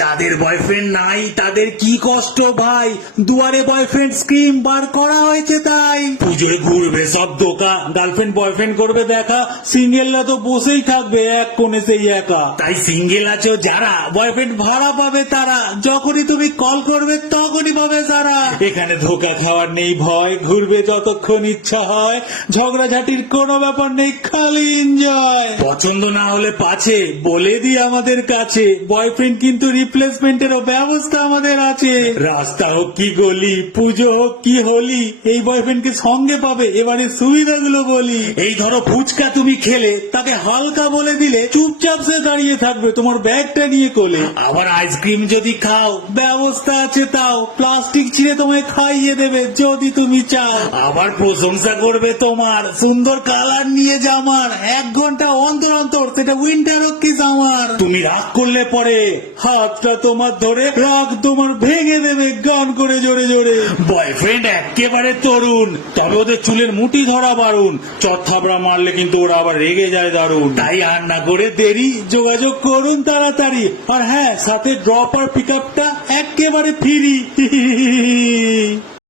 যাদের বয়ফ্রেন্ড নাই তাদের কি কষ্ট ভাই, দুয়ারে বয়ফ্রেন্ড স্কিম বার করা হয়েছে তাই। পুজোয় ঘুরবে সব দোকা, গার্লফ্রেন্ড বয়ফ্রেন্ড করবে দেখা, সিঙ্গেলরা তো বসেই থাকবে এক কোণে সেই একা। তাই সিঙ্গেল আছো যারা, বয়ফ্রেন্ড ভাড়া পাবে তারা, যখনই তুমি কল করবে তখনই পাবে সারা। এখানে ধোকা খাওয়ার নেই ভয়, ঘুরবে যতক্ষণ ইচ্ছা হয়, ঝগড়াঝাটির কোনো ব্যাপার নেই, খালি এনজয়। পছন্দ না হলে পাছে বলে দি আমাদের কাছে, বয়ফ্রেন্ড কিন্তু রিপ্লেসমেন্টেরও ব্যবস্থা আমাদের আছে। রাস্তা হোক কি গলি, পুজো হোক কি হোলি, এই বয়ফ্রেন্ডকে সঙ্গে পাবে, এবারে সুবিধাগুলো বলি। এই ধরো ফুচকা তুমি খেলে, তাকে হালকা বলে দিলে চুপচাপ সে দাঁড়িয়ে থাকবে তোমার ব্যাগটা নিয়ে কোলে। আবার আইসক্রিম যদি খাও, ব্যবস্থা আছে তাও, প্লাস্টিক ছিঁড়ে তোমায় খাইয়ে দেবে যদি তুমি চাও। আবার প্রশংসা করবে তোমার সুন্দর কালার নিয়ে জামার, 1 ঘন্টা অন্তর অন্তর সেটা উইন্টার হোক কি সামার। তুমি রাগ করলে পরে হাতটা তোমার ধরে রাগ তোমার ভেঙে দেবে গান করে জোরে জোরে। বয়ফ্রেন্ড একেবারে তরুণ, তবে ওদের চুলের মুঠি ধরা বারুন, চথাবড়া মারলে কিন্তু ওরা আবার রেগে যায় দারুণ। তাই আর না করে দেরি, যোগাযোগ করুন তাড়াতাড়ি। আর হ্যাঁ, সাথে ড্রপ আর পিক আপটা একেবারে ফ্রি।